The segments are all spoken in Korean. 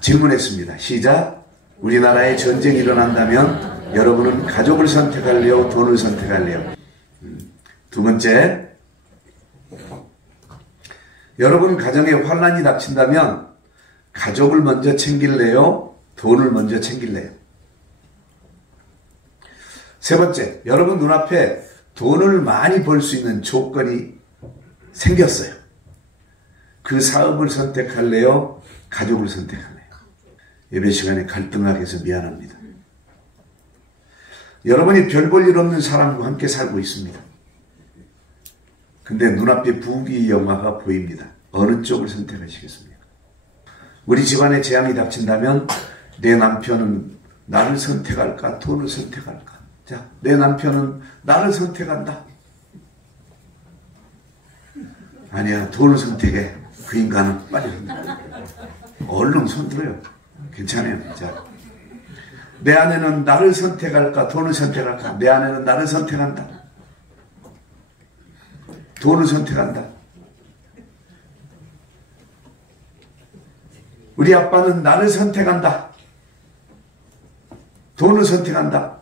질문했습니다. 시작. 우리나라에 전쟁이 일어난다면 여러분은 가족을 선택할래요? 돈을 선택할래요? 두 번째, 여러분 가정에 환난이 닥친다면 가족을 먼저 챙길래요? 돈을 먼저 챙길래요? 세 번째, 여러분 눈앞에 돈을 많이 벌 수 있는 조건이 생겼어요. 그 사업을 선택할래요? 가족을 선택할래요? 예배 시간에 갈등하게 해서 미안합니다. 여러분이 별 볼 일 없는 사람과 함께 살고 있습니다. 근데 눈앞에 부귀 영화가 보입니다. 어느 쪽을 선택하시겠습니까? 우리 집안에 재앙이 닥친다면 내 남편은 나를 선택할까? 돈을 선택할까? 자, 내 남편은 나를 선택한다. 아니야, 돈을 선택해. 그 인간은 빨리 선택해. 얼른 손들어요. 괜찮아요. 자, 내 아내는 나를 선택할까? 돈을 선택할까? 내 아내는 나를 선택한다. 돈을 선택한다. 우리 아빠는 나를 선택한다. 돈을 선택한다.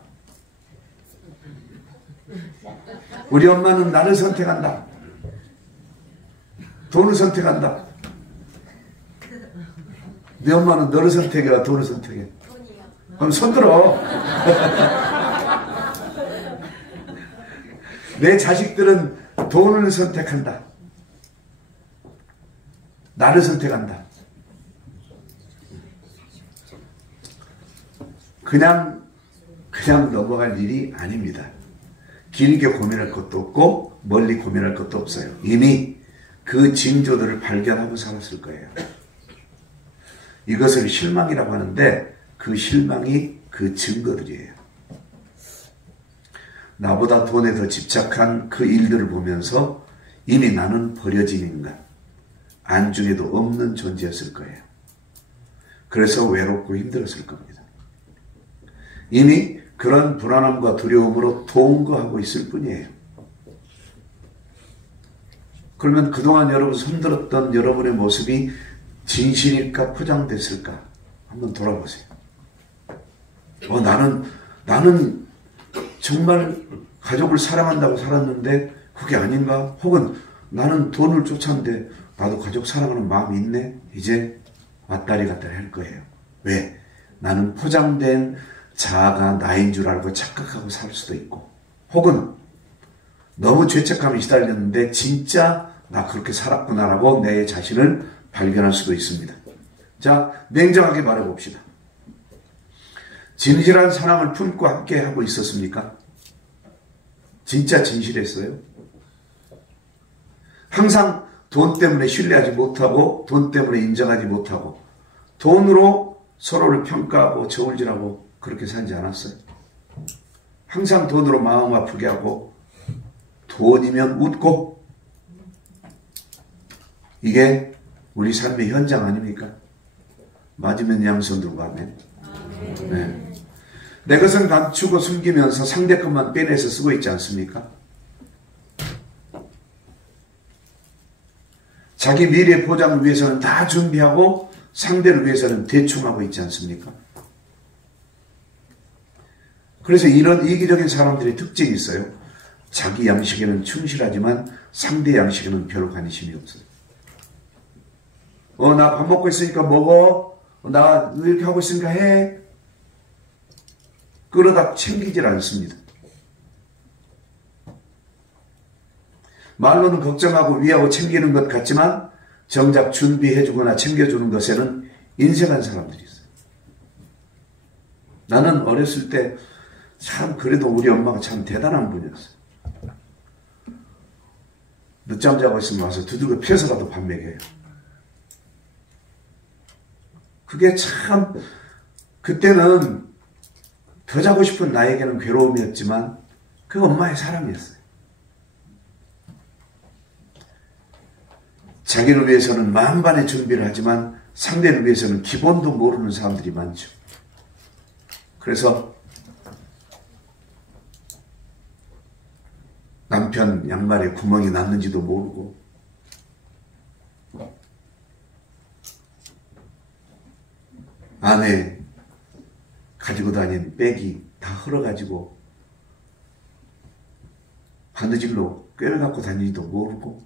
우리 엄마는 나를 선택한다. 돈을 선택한다. 네 엄마는 너를 선택해, 돈을 선택해? 그럼 손들어. 내 자식들은 돈을 선택한다. 나를 선택한다. 그냥 넘어갈 일이 아닙니다. 길게 고민할 것도 없고 멀리 고민할 것도 없어요. 이미 그 징조들을 발견하고 살았을 거예요. 이것을 실망이라고 하는데 그 실망이 그 증거들이에요. 나보다 돈에 더 집착한 그 일들을 보면서 이미 나는 버려진 인간, 안중에도 없는 존재였을 거예요. 그래서 외롭고 힘들었을 겁니다. 이미 그런 불안함과 두려움으로 통거하고 있을 뿐이에요. 그러면 그동안 여러분 손들었던 여러분의 모습이 진실일까 포장됐을까? 한번 돌아보세요. 나는 정말 가족을 사랑한다고 살았는데 그게 아닌가? 혹은 나는 돈을 쫓았는데 나도 가족 사랑하는 마음이 있네? 이제 왔다리 갔다리 할 거예요. 왜? 나는 포장된 자아가 나인 줄 알고 착각하고 살 수도 있고, 혹은 너무 죄책감에 시달렸는데 진짜 나 그렇게 살았구나라고 내 자신을 발견할 수도 있습니다. 자, 냉정하게 말해봅시다. 진실한 사랑을 품고 함께 하고 있었습니까? 진짜 진실했어요? 항상 돈 때문에 신뢰하지 못하고 돈 때문에 인정하지 못하고 돈으로 서로를 평가하고 저울질하고 그렇게 살지 않았어요? 항상 돈으로 마음 아프게 하고 돈이면 웃고, 이게 우리 삶의 현장 아닙니까? 맞으면 양손 들고 하면. 네. 내 것은 감추고 숨기면서 상대 것만 빼내서 쓰고 있지 않습니까? 자기 미래 보장을 위해서는 다 준비하고 상대를 위해서는 대충 하고 있지 않습니까? 그래서 이런 이기적인 사람들의 특징이 있어요. 자기 양식에는 충실하지만 상대 양식에는 별 관심이 없어요. 나 밥 먹고 있으니까 먹어. 나 이렇게 하고 있으니까 해. 그러다 챙기질 않습니다. 말로는 걱정하고 위하고 챙기는 것 같지만 정작 준비해주거나 챙겨주는 것에는 인색한 사람들이 있어요. 나는 어렸을 때 참 그래도 우리 엄마가 참 대단한 분이었어요. 늦잠 자고 있으면 와서 두들겨 패서라도 밥 먹여요. 그게 참 그때는 더 자고 싶은 나에게는 괴로움이었지만 그 엄마의 사랑이었어요. 자기를 위해서는 만반의 준비를 하지만 상대를 위해서는 기본도 모르는 사람들이 많죠. 그래서 남편 양말에 구멍이 났는지도 모르고 아내 가지고 다닌 백이 다 헐어가지고 바느질로 꿰매갖고 다니지도 모르고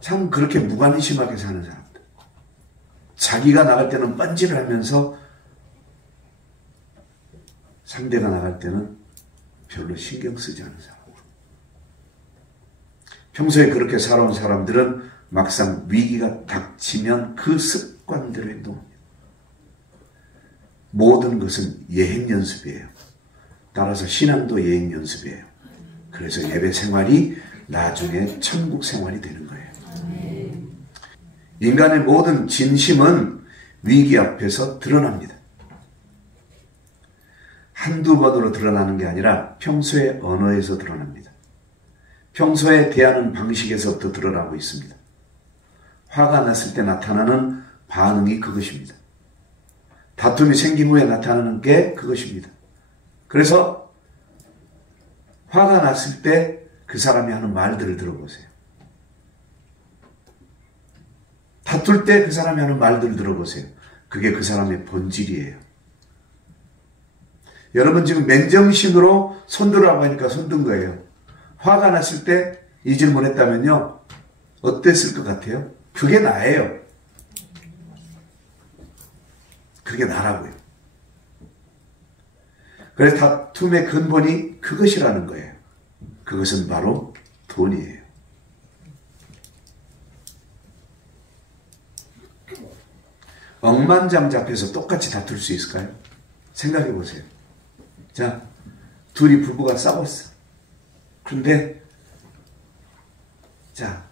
참 그렇게 무관심하게 사는 사람들. 자기가 나갈 때는 빤질을 하면서 상대가 나갈 때는 별로 신경 쓰지 않은 사람. 평소에 그렇게 살아온 사람들은 막상 위기가 닥치면 그 습관대로 행동합니다. 모든 것은 예행 연습이에요. 따라서 신앙도 예행 연습이에요. 그래서 예배 생활이 나중에 천국 생활이 되는 거예요. 인간의 모든 진심은 위기 앞에서 드러납니다. 한두 번으로 드러나는 게 아니라 평소의 언어에서 드러납니다. 평소에 대하는 방식에서부터 드러나고 있습니다. 화가 났을 때 나타나는 반응이 그것입니다. 다툼이 생긴 후에 나타나는 게 그것입니다. 그래서 화가 났을 때 그 사람이 하는 말들을 들어보세요. 다툴 때 그 사람이 하는 말들을 들어보세요. 그게 그 사람의 본질이에요. 여러분 지금 맨정신으로 손들으라고 하니까 손든 거예요. 화가 났을 때 이 질문 했다면요. 어땠을 것 같아요? 그게 나예요. 그게 나라고요. 그래서 다툼의 근본이 그것이라는 거예요. 그것은 바로 돈이에요. 억만장자앞에서 똑같이 다툴 수 있을까요? 생각해 보세요. 자, 둘이 부부가 싸웠어. 그런데 자,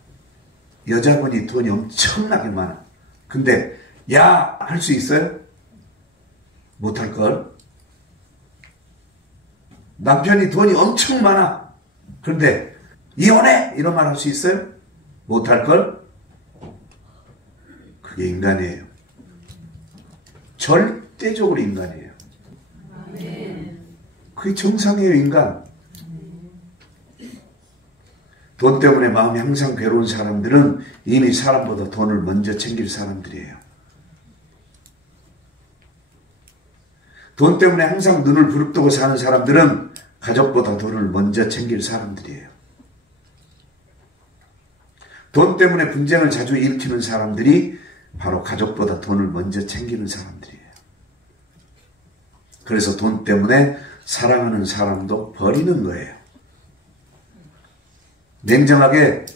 여자분이 돈이 엄청나게 많아. 근데 야! 할 수 있어요? 못할걸? 남편이 돈이 엄청 많아. 그런데 이혼해! 이런 말 할 수 있어요? 못할걸? 그게 인간이에요. 절대적으로 인간이에요. 그게 정상이에요, 인간. 돈 때문에 마음이 항상 괴로운 사람들은 이미 사람보다 돈을 먼저 챙길 사람들이에요. 돈 때문에 항상 눈을 부릅뜨고 사는 사람들은 가족보다 돈을 먼저 챙길 사람들이에요. 돈 때문에 분쟁을 자주 일으키는 사람들이 바로 가족보다 돈을 먼저 챙기는 사람들이에요. 그래서 돈 때문에 사랑하는 사람도 버리는 거예요. 냉정하게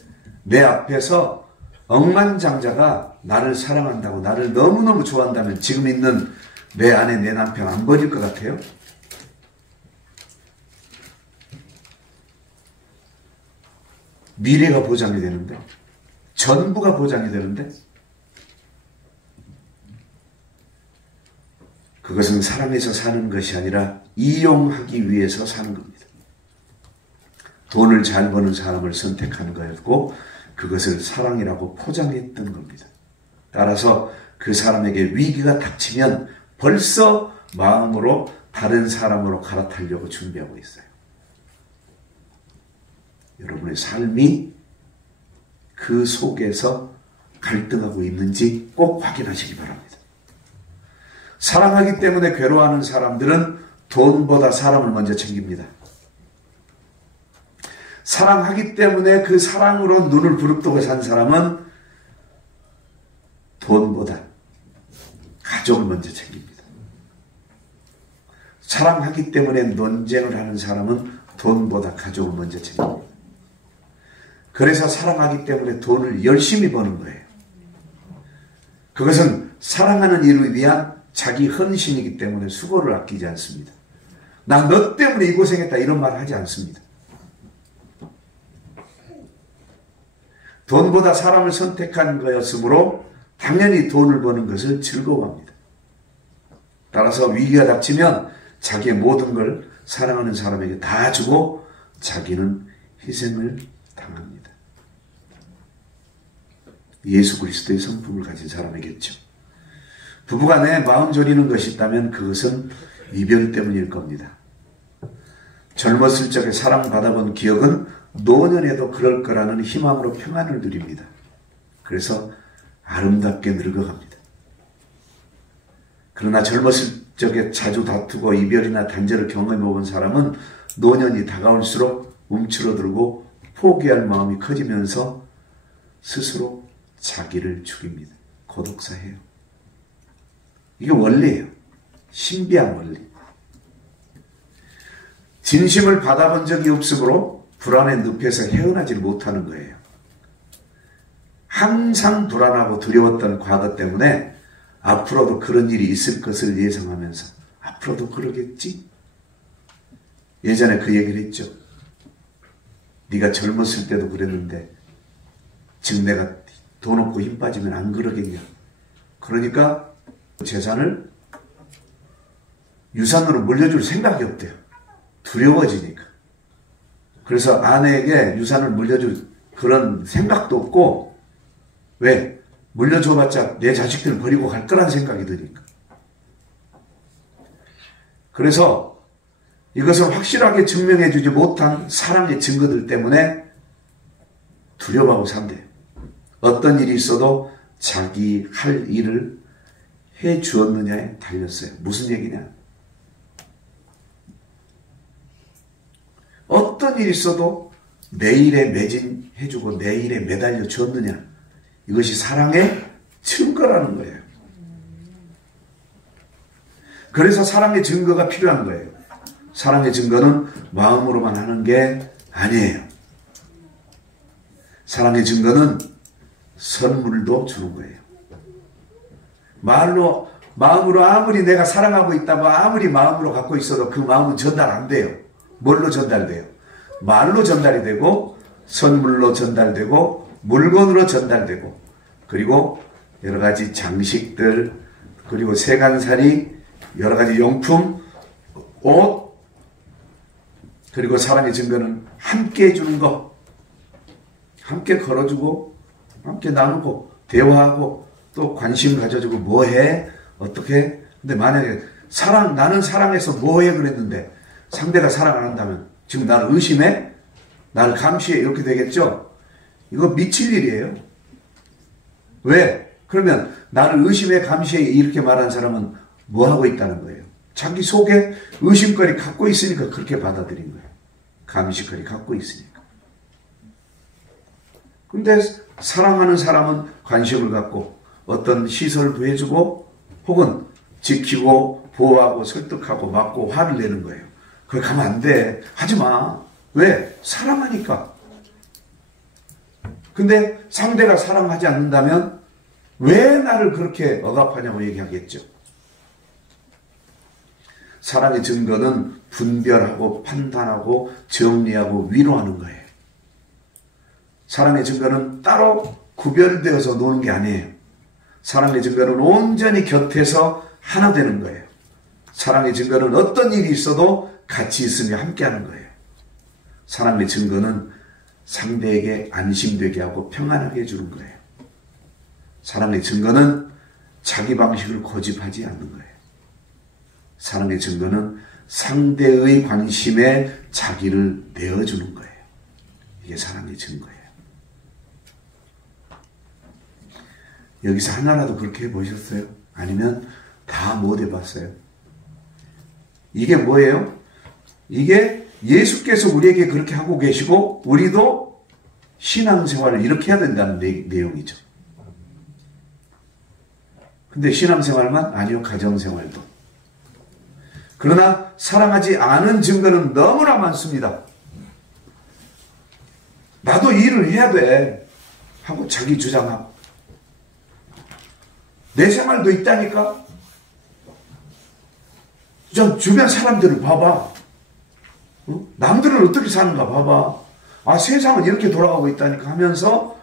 내 앞에서 억만장자가 나를 사랑한다고 나를 너무너무 좋아한다면 지금 있는 내 아내 내 남편 안 버릴 것 같아요? 미래가 보장이 되는데 전부가 보장이 되는데 그것은 사랑해서 사는 것이 아니라 이용하기 위해서 사는 겁니다. 돈을 잘 버는 사람을 선택하는 거였고 그것을 사랑이라고 포장했던 겁니다. 따라서 그 사람에게 위기가 닥치면 벌써 마음으로 다른 사람으로 갈아타려고 준비하고 있어요. 여러분의 삶이 그 속에서 갈등하고 있는지 꼭 확인하시기 바랍니다. 사랑하기 때문에 괴로워하는 사람들은 돈보다 사람을 먼저 챙깁니다. 사랑하기 때문에 그 사랑으로 눈을 부릅뜨고 산 사람은 돈보다 가족을 먼저 챙깁니다. 사랑하기 때문에 논쟁을 하는 사람은 돈보다 가족을 먼저 챙깁니다. 그래서 사랑하기 때문에 돈을 열심히 버는 거예요. 그것은 사랑하는 이를 위한 자기 헌신이기 때문에 수고를 아끼지 않습니다. 나 너 때문에 이 고생했다 이런 말 하지 않습니다. 돈보다 사람을 선택한 거였으므로 당연히 돈을 버는 것을 즐거워합니다. 따라서 위기가 닥치면 자기의 모든 걸 사랑하는 사람에게 다 주고 자기는 희생을 당합니다. 예수 그리스도의 성품을 가진 사람이겠죠. 부부간에 마음 졸이는 것이 있다면 그것은 이별 때문일 겁니다. 젊었을 적에 사랑받아본 기억은 노년에도 그럴 거라는 희망으로 평안을 누립니다. 그래서 아름답게 늙어갑니다. 그러나 젊었을 적에 자주 다투고 이별이나 단절을 경험해본 사람은 노년이 다가올수록 움츠러들고 포기할 마음이 커지면서 스스로 자기를 죽입니다. 고독사해요. 이게 원리예요. 신비한 원리. 진심을 받아본 적이 없으므로 불안에 늪에서 헤어나질 못하는 거예요. 항상 불안하고 두려웠던 과거 때문에 앞으로도 그런 일이 있을 것을 예상하면서 앞으로도 그러겠지? 예전에 그 얘기를 했죠. 네가 젊었을 때도 그랬는데 지금 내가 돈 없고 힘 빠지면 안 그러겠냐. 그러니까 재산을 유산으로 물려줄 생각이 없대요. 두려워지니까. 그래서 아내에게 유산을 물려줄 그런 생각도 없고, 왜? 물려줘봤자 내 자식들을 버리고 갈 거란 생각이 드니까. 그래서 이것을 확실하게 증명해주지 못한 사랑의 증거들 때문에 두려워하고 산대요. 어떤 일이 있어도 자기 할 일을 해 주었느냐에 달렸어요. 무슨 얘기냐? 어떤 일이 있어도 내일에 매진해주고 내일에 매달려 주었느냐. 이것이 사랑의 증거라는 거예요. 그래서 사랑의 증거가 필요한 거예요. 사랑의 증거는 마음으로만 하는 게 아니에요. 사랑의 증거는 선물도 주는 거예요. 마음으로 아무리 내가 사랑하고 있다고 아무리 마음으로 갖고 있어도 그 마음은 전달 안 돼요. 뭘로 전달돼요? 말로 전달이 되고 선물로 전달되고 물건으로 전달되고 그리고 여러 가지 장식들 그리고 세간살이 여러 가지 용품 옷 그리고 사랑의 증거는 함께 해주는 거 함께 걸어주고 함께 나누고 대화하고 또 관심 가져주고 뭐해? 어떻게? 근데 만약에 나는 사랑해서 뭐해? 그랬는데 상대가 사랑 안 한다면 지금 나를 의심해? 나를 감시해? 이렇게 되겠죠? 이거 미칠 일이에요. 왜? 그러면 나를 의심해 감시해 이렇게 말하는 사람은 뭐 하고 있다는 거예요? 자기 속에 의심거리 갖고 있으니까 그렇게 받아들인 거예요. 감시거리 갖고 있으니까. 근데 사랑하는 사람은 관심을 갖고 어떤 시설도 해주고 혹은 지키고 보호하고 설득하고 막고 화를 내는 거예요. 그걸 가면 안 돼. 하지 마. 왜? 사랑하니까. 근데 상대가 사랑하지 않는다면 왜 나를 그렇게 억압하냐고 얘기하겠죠. 사랑의 증거는 분별하고 판단하고 정리하고 위로하는 거예요. 사랑의 증거는 따로 구별되어서 노는 게 아니에요. 사랑의 증거는 온전히 곁에서 하나 되는 거예요. 사랑의 증거는 어떤 일이 있어도 같이 있으며 함께하는 거예요. 사랑의 증거는 상대에게 안심되게 하고 평안하게 해주는 거예요. 사랑의 증거는 자기 방식을 고집하지 않는 거예요. 사랑의 증거는 상대의 관심에 자기를 내어주는 거예요. 이게 사랑의 증거예요. 여기서 하나라도 그렇게 해보셨어요? 아니면 다 못 해봤어요? 이게 뭐예요? 이게 예수께서 우리에게 그렇게 하고 계시고 우리도 신앙생활을 이렇게 해야 된다는 내용이죠. 근데 신앙생활만 아니요, 가정생활도. 그러나 사랑하지 않은 증거는 너무나 많습니다. 나도 일을 해야 돼 하고 자기 주장하고 내 생활도 있다니까. 좀 주변 사람들을 봐봐. 남들은 어떻게 사는가 봐봐. 아, 세상은 이렇게 돌아가고 있다니까 하면서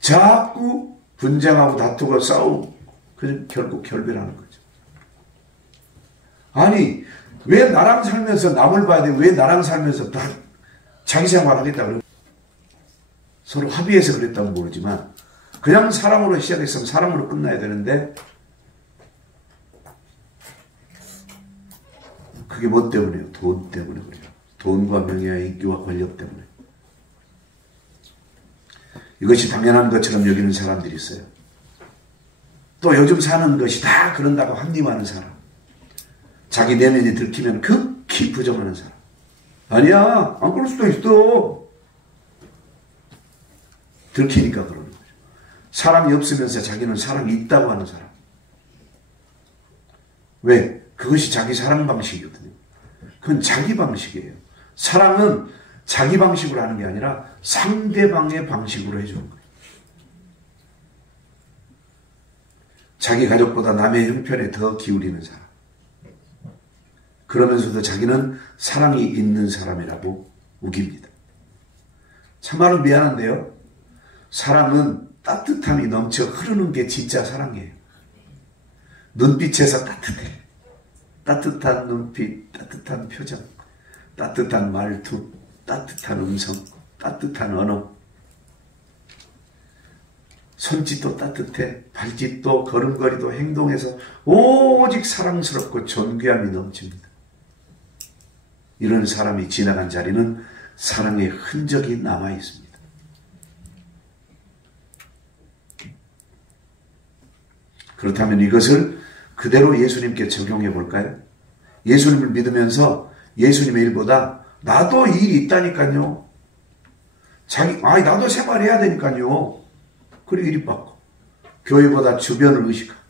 자꾸 분쟁하고 다투고 싸우고 결국 결별하는 거죠. 아니, 왜 나랑 살면서 남을 봐야 돼? 왜 나랑 살면서 다 자기 생활하겠다 그러고 서로 합의해서 그랬다면 모르지만 그냥 사랑으로 시작했으면 사랑으로 끝나야 되는데 그게 뭐 때문에요? 돈 때문에 그래요. 돈과 명예와 인기와 권력 때문에. 이것이 당연한 것처럼 여기는 사람들이 있어요. 또 요즘 사는 것이 다 그런다고 합리화하는 사람, 자기 내면이 들키면 극히 부정하는 사람. 아니야, 안 그럴 수도 있어. 들키니까 그러는 거죠. 사랑이 없으면서 자기는 사랑이 있다고 하는 사람. 왜? 그것이 자기 사랑 방식이거든요. 그건 자기 방식이에요. 사랑은 자기 방식으로 하는 게 아니라 상대방의 방식으로 해주는 거예요. 자기 가족보다 남의 형편에 더 기울이는 사람. 그러면서도 자기는 사랑이 있는 사람이라고 우깁니다. 참말로 미안한데요. 사랑은 따뜻함이 넘쳐 흐르는 게 진짜 사랑이에요. 눈빛에서 따뜻해. 따뜻한 눈빛, 따뜻한 표정, 따뜻한 말투, 따뜻한 음성, 따뜻한 언어. 손짓도 따뜻해. 발짓도 걸음걸이도 행동에서 오직 사랑스럽고 존귀함이 넘칩니다. 이런 사람이 지나간 자리는 사랑의 흔적이 남아 있습니다. 그렇다면 이것을 그대로 예수님께 적용해 볼까요? 예수님을 믿으면서 예수님의 일보다 나도 일이 있다니까요. 나도 생활해야 되니까요. 그리고 일이 바꿔. 교회보다 주변을 의식하고.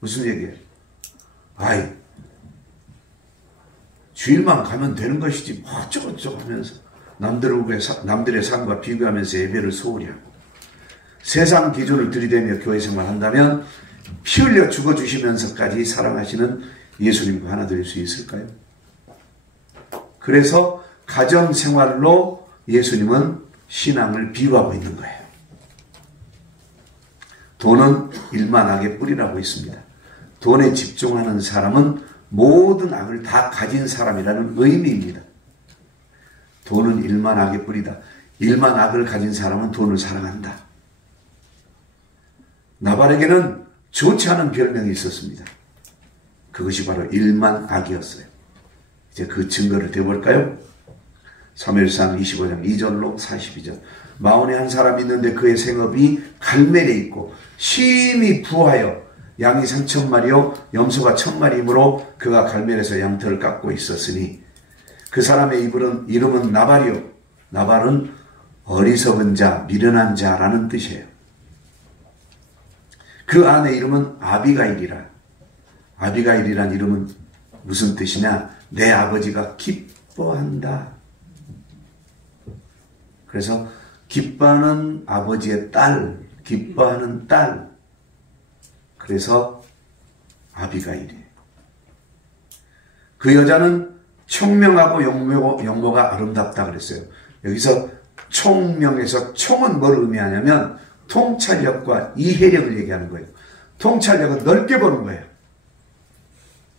무슨 얘기예요? 주일만 가면 되는 것이지 뭐 어쩌고저쩌고 하면서 남들의 삶과 비교하면서 예배를 소홀히 하고, 세상 기준을 들이대며 교회 생활한다면 피 흘려 죽어주시면서까지 사랑하시는 예수님과 하나 될 수 있을까요? 그래서 가정생활로 예수님은 신앙을 비유하고 있는 거예요. 돈은 일만 악의 뿌리라고 있습니다. 돈에 집중하는 사람은 모든 악을 다 가진 사람이라는 의미입니다. 돈은 일만 악의 뿌리다. 일만 악을 가진 사람은 돈을 사랑한다. 나발에게는 좋지 않은 별명이 있었습니다. 그것이 바로 일만 악이었어요. 이제 그 증거를 대볼까요? 사무엘상 25장 2절로 42절. 마온에 한 사람이 있는데 그의 생업이 갈멜에 있고 심히 부하여 양이 3,000마리요 염소가 1,000마리이므로 그가 갈멜에서 양털을 깎고 있었으니 그 사람의 이름은 나발이요. 나발은 어리석은 자, 미련한 자라는 뜻이에요. 그 아내 이름은 아비가일이라. 아비가일이란 이름은 무슨 뜻이냐? 내 아버지가 기뻐한다. 그래서 기뻐하는 아버지의 딸, 기뻐하는 딸. 그래서 아비가일이에요. 그 여자는 총명하고 용모가 아름답다 그랬어요. 여기서 총명에서 총은 뭘 의미하냐면 통찰력과 이해력을 얘기하는 거예요. 통찰력은 넓게 보는 거예요.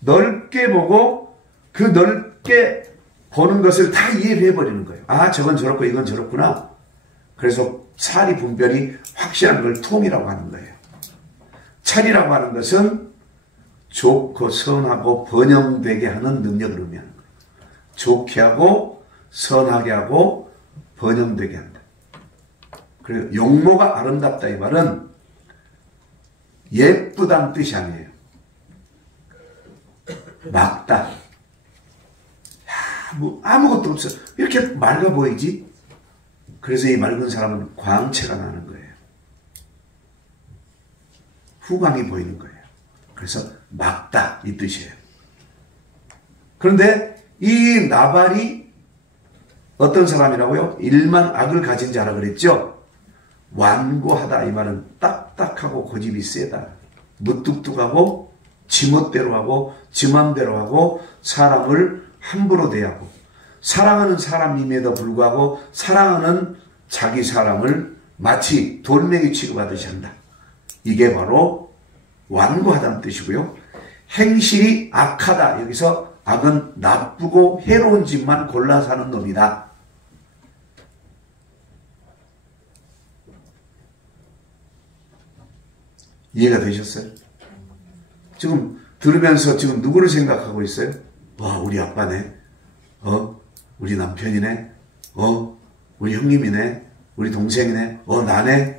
넓게 보고 그 넓게 보는 것을 다 이해를 해버리는 거예요. 아, 저건 저렇고 이건 저렇구나. 그래서 사리 분별이 확실한 걸 통이라고 하는 거예요. 찰이라고 하는 것은 좋고 선하고 번영되게 하는 능력을 의미하는 거예요. 좋게 하고 선하게 하고 번영되게 한다. 그리고 용모가 아름답다 이 말은 예쁘다는 뜻이 아니에요. 맑다. 뭐 아무것도 없어. 이렇게 맑아 보이지? 그래서 이 맑은 사람은 광채가 나는 거예요. 후광이 보이는 거예요. 그래서 맑다 이 뜻이에요. 그런데 이 나발이 어떤 사람이라고요? 일만 악을 가진 자라 그랬죠? 완고하다 이 말은 딱딱하고 고집이 세다. 무뚝뚝하고 지멋대로 하고 지맘대로 하고 사람을 함부로 대하고 사랑하는 사람임에도 불구하고 사랑하는 자기 사람을 마치 돌멩이 취급하듯이 한다. 이게 바로 완고하다는 뜻이고요. 행실이 악하다. 여기서 악은 나쁘고 해로운 짓만 골라 사는 놈이다. 이해가 되셨어요? 지금 들으면서 지금 누구를 생각하고 있어요? 와, 우리 아빠네. 우리 남편이네. 우리 형님이네. 우리 동생이네. 나네.